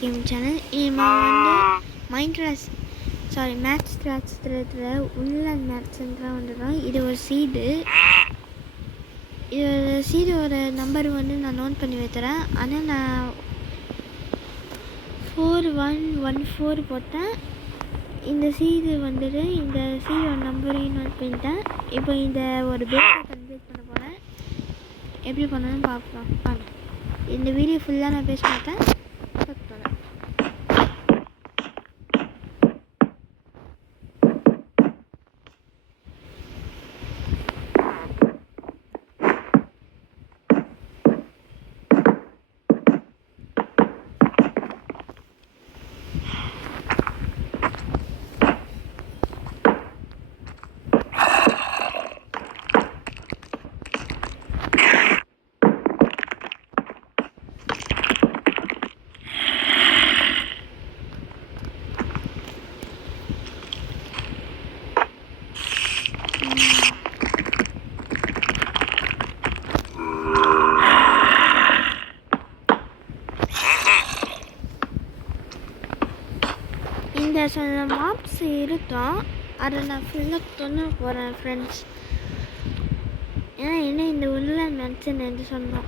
Game channel. நம்ம வந்து maths கிளாஸில் உள்ள மேத்ஸ்ன்றான் வந்துடும். இது ஒரு சீடு. இது சீடோட நம்பர் வந்து நான் நோட் பண்ணி வைக்கிறேன். ஆனால் நான் 4114 போட்டேன். இந்த சீடு வந்துட்டு இந்த சீடோட நம்பரையும் நோட் பண்ணிட்டேன். இப்போ இந்த ஒரு பேஸை கம்ப்ளீட் பண்ண போகிறேன். எப்படி பண்ணணும்னு பார்க்கலாம் வாங்க. இந்த வீடியோ ஃபுல்லாக நான் பேச மாட்டேன். இந்த சில மாப்ஸ் இருக்கும், அதை நான் ஃபுல்லாக தொண்ணு போகிறேன் ஃப்ரெண்ட்ஸ். ஏன்னா என்ன இந்த உள்ள மேட்ச்சுன்னு என்று சொன்னோம்.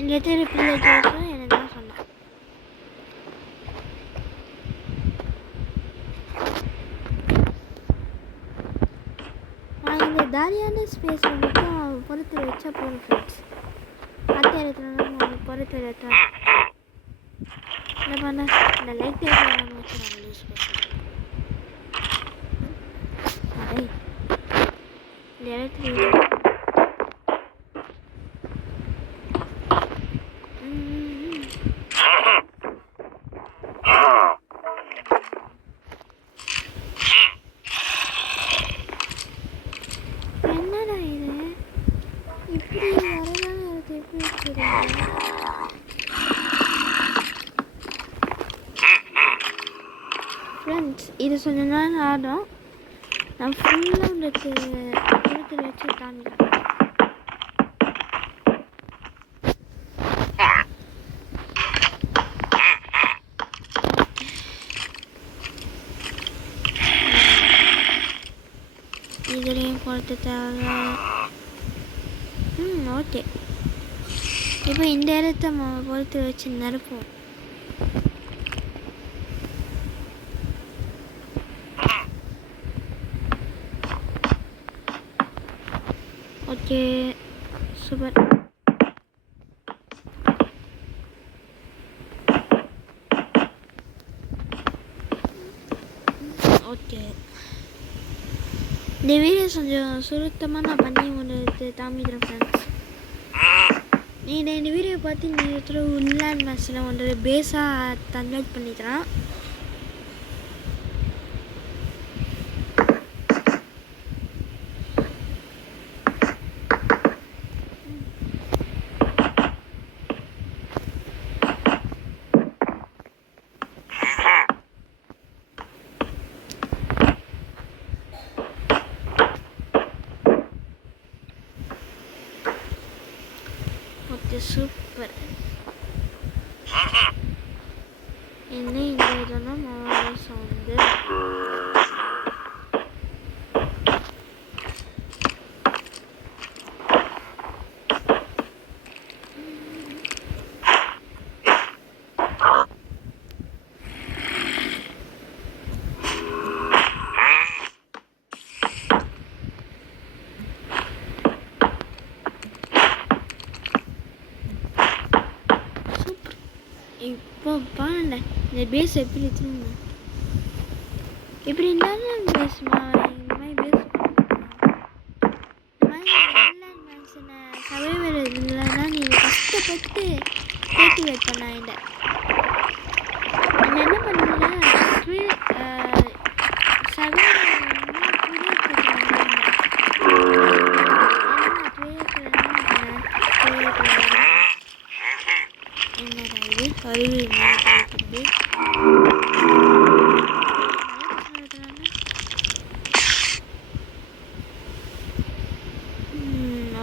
இந்த எத்தனை பிள்ளைகளும் எனக்கு தான் சொன்னேன். நான் இந்த தாரியான ஸ்பேஸ் மட்டும் பொறுத்து வச்சா போகிறேன் ஃப்ரெண்ட்ஸ். மற்ற இடத்துல நான் பொறுத்து வைக்கிறேன். என்ன பண்ண இந்த லைட் நான் வச்சுருவேன் யூஸ் பண்ணுறேன். இந்த இடத்துல என்னடா இது இப்படி வரதான் இருக்கு. எப்படி வச்சுருக்கேன் ஃப்ரெண்ட்ஸ். இது கொஞ்ச நேரம் ஆடும். நான் ஃபுல்லாக உங்களுக்கு இடத்துல வச்சு காமிக்கிறேன். இதுலேயும் பொறுத்து தேவை. ஓகே. இப்போ இந்த இடத்த பொறுத்து வச்சு நிரப்போம். Okay super. ஓகே இந்த வீடியோ கொஞ்சம் சுருக்கமாக நான் பண்ணி உங்களுக்கு காமிக்கிறேன் ஃப்ரெண்ட்ஸ். நீங்கள் இந்த வீடியோ பார்த்து நீங்கள் உள்ள மேட்ச்சில் ஒன்று பேஸாக கன்வெர்ட் பண்ணிக்கிறேன். சூப்பர். என்ன இந்த இதெல்லாம் சவுண்டு இப்போ பாருங்க இந்த பேஸ் எப்படி இருக்குங்க. இப்படி இருந்தாலும் பேசுமா இந்த மாதிரி பேஸ் சர்வைவர் இல்லைன்னா நீங்கள் கஷ்டப்பட்டு ஆக்டிவேட் பண்ணாங்க. என்ன பண்ணுங்கன்னா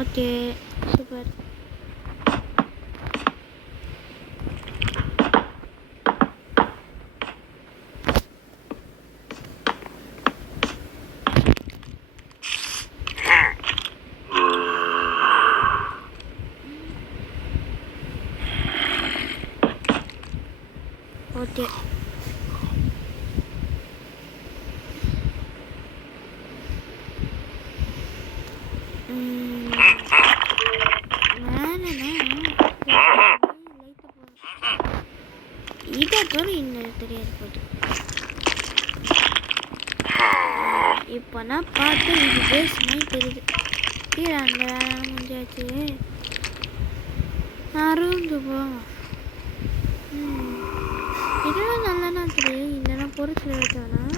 ஓகே சூப்பர். ஓகே. இதோட இன்னும் தெரியாது போகுது. இப்போ நான் பார்த்து இது பேஸ் மாதிரி தெரியுது. கீழே அந்த முடிஞ்சாச்சு. அருந்து போவோம். இதெல்லாம் நல்லா தெரியும். இல்லைன்னா பொறுத்து வைக்கணும்.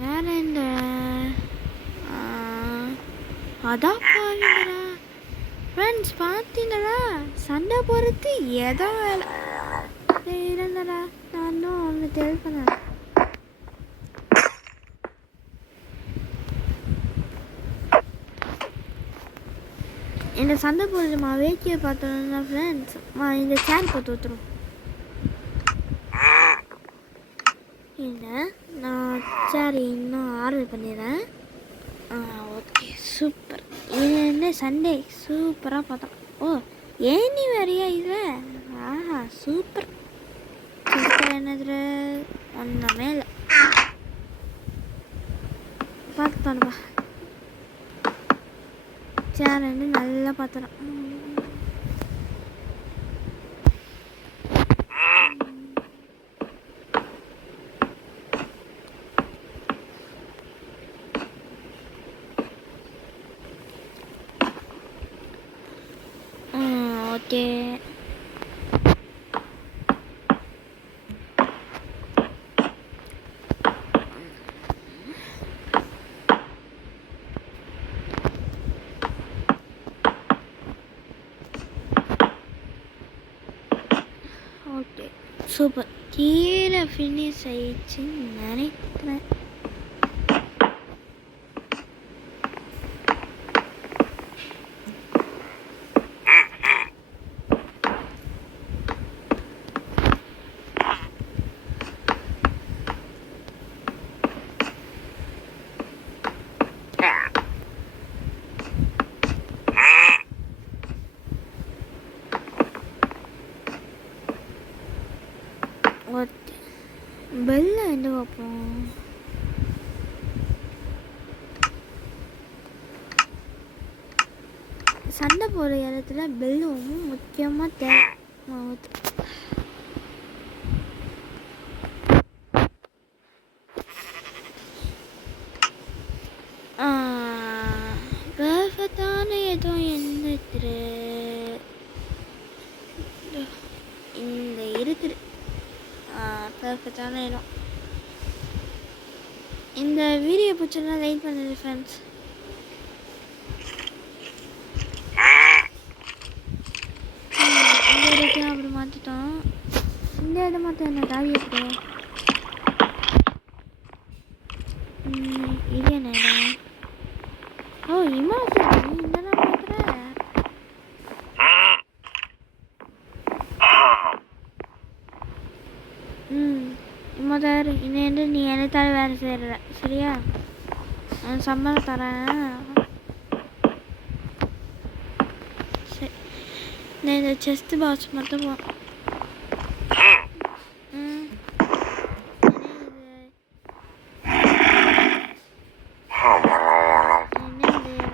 வேற இந்த அதான் பாருங்கடா ஃப்ரெண்ட்ஸ், பார்த்தீங்களா சண்டை போகிறது ஏதோ வேலை இருந்தடா. நான் இன்னும் ஒன்று ஹெல்ப் பண்ணேன். இந்த சண்டை போடுறதுமா வேக்கியை பார்த்தோம்னா ஃப்ரெண்ட்ஸ், இந்த சேர் பார்த்து ஊற்றுறோம். இல்லை நான் சேர் இன்னும் ஆர்டர் பண்ணிடுறேன். Okay super. இது என்ன சண்டே சூப்பராக பார்த்தோம். ஓ ஏனி வேறையா இதில்? ஆஹா சூப்பர். சூப்பர். என்னது ஒன்றுமே இல்லை. பார்த்துப்பானுப்பா. சேர் வந்து நல்லா பார்த்துறோம். ஓகே. Okay super. கீழே ஃபினிஷ் ஆயிடுச்சுன்னு நினைக்கிறேன். பெல்ல எந்த பார்ப்போம். சண்டை போடுற இடத்துல பெல் ரொம்ப முக்கியமாக தேவை. பர்ஃபெக்டான இடம் என்ன இந்த இருக்குது. பர்ஃபெக்டான இடம். இந்த வீடியோ பிடிச்சா லைக் பண்ணுங்க ஃப்ரெண்ட்ஸ். இந்த இடத்துல அப்படி மாற்றிட்டோம். இந்த இடம் மாற்ற என்ன தாவி எப்படி? இது என்ன இடம்? ஓ இமாச்சல். இந்த இடம் மாத்திர முதல் இன்னேண்டு நீ எனத்தால வேலை செய்கிற சரியா? நான் சம்பளம் தரேன். சரி நான் இந்த செஸ்ட் பாக்ஸ் மட்டும்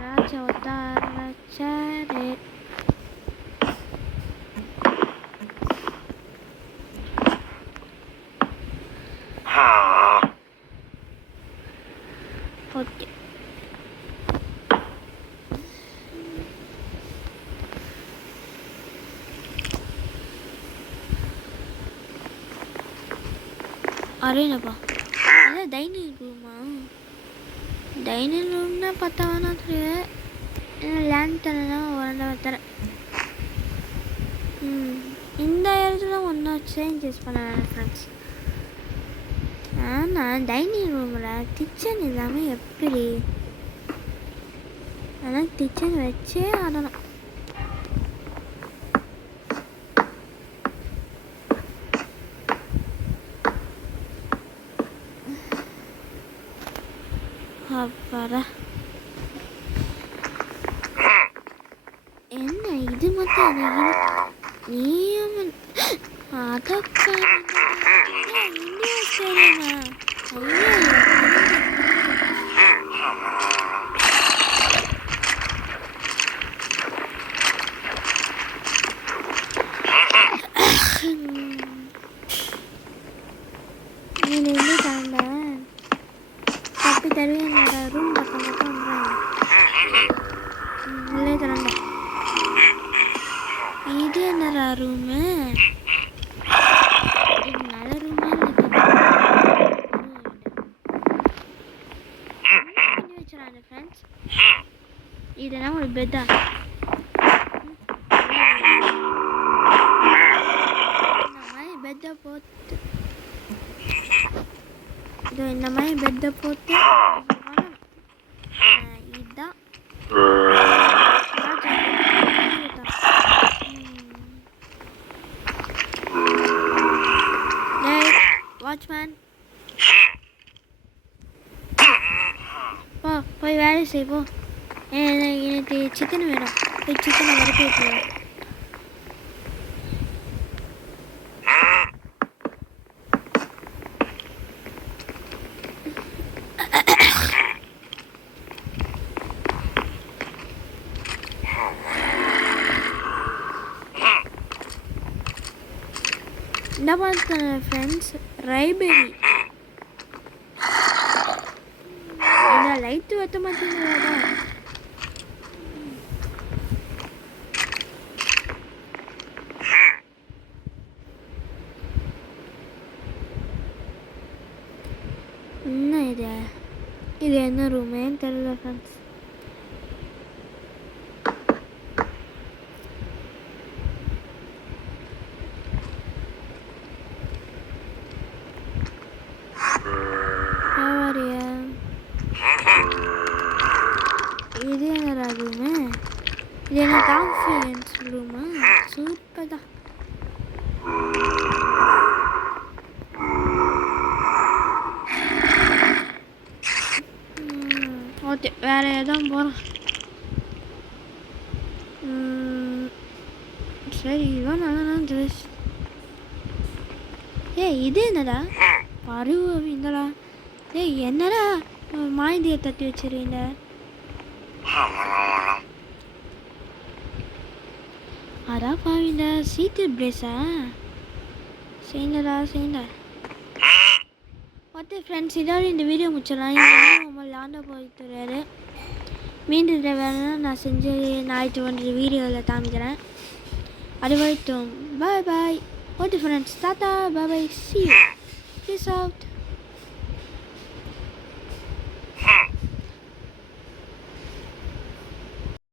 ராஜா ஒத்தாரு. ஓகே அரேனப்பா. அதான் டைனிங் ரூமா? டைனிங் ரூம்னா பார்த்தா வேணா தெரியும். லேண்டெல்லாம் உரண்ட வைத்தரேன். இந்த இடத்துல ஒன்றா சேஞ்சஸ் பண்ண ஃப்ரெண்ட்ஸ். ஆனால் டைனிங் ரூமில் கிச்சன் இல்லாமல் எப்படி? ஆனால் கிச்சன் வச்சே ஆடணும். அப்பாடா. என்ன இது மட்டும் நீயும் அதக்கா இந்தியா ஸ்டைலுமா? நீ எங்கே தாண்ட தப்பி தருவே என்னோட ரூம் பக்கம் மட்டும் உள்ளே தரண்ட. இது என்னடா ரூமு? இது நல்ல ரூமா பண்ணி வச்சுறாங்க ஃப்ரெண்ட்ஸ். இதெல்லாம் ஒரு பெட்டா? பெட்டை போட்டு இதோ இந்த மாதிரி பெட்டை போட்டு இதுதான் வாட்ச்மேன் போய் வேலை செய்வோம். எனக்கு சிக்கன் வேணும். போய் சிக்கனை வறுத்து வைக்கலாம். என்ன பார்த்தேன் ஃப்ரெண்ட்ஸ், ரைபெரி. என்ன லைட்டு வைத்த மாட்டேங்கிறதா? என்ன இது என்ன ரூமேன்னு தெரியல ஃப்ரெண்ட்ஸ். இது என்னடா ரூமு? இது என்ன கான்ஃபரன்ஸ் ரூமா? சூப்பர் தான். ஓகே, வேற எதாவது போகிறோம். சரி, இவன் நல்லா ட்ரெஸ். இது என்னடா பருவ இந்தடா? என்னடா மாய்ந்தியை தட்டி வச்சிருந்த? அதான் பாவிண்டா சீக்கிரம் பிரேஸா செய்யண்டா. ஓகே ஃப்ரெண்ட்ஸ், இதோட இந்த வீடியோ முடிச்சிடலாம். இந்த லாண்டா போயிட்டு மீண்டும் இதில் வேணும்னா நான் செஞ்சு நாளைக்கு ஒன்று வீடியோவில் காமிக்கிறேன். அது வரைக்கும் bye bye. Okay friends, tata bye bye. See you. Peace out.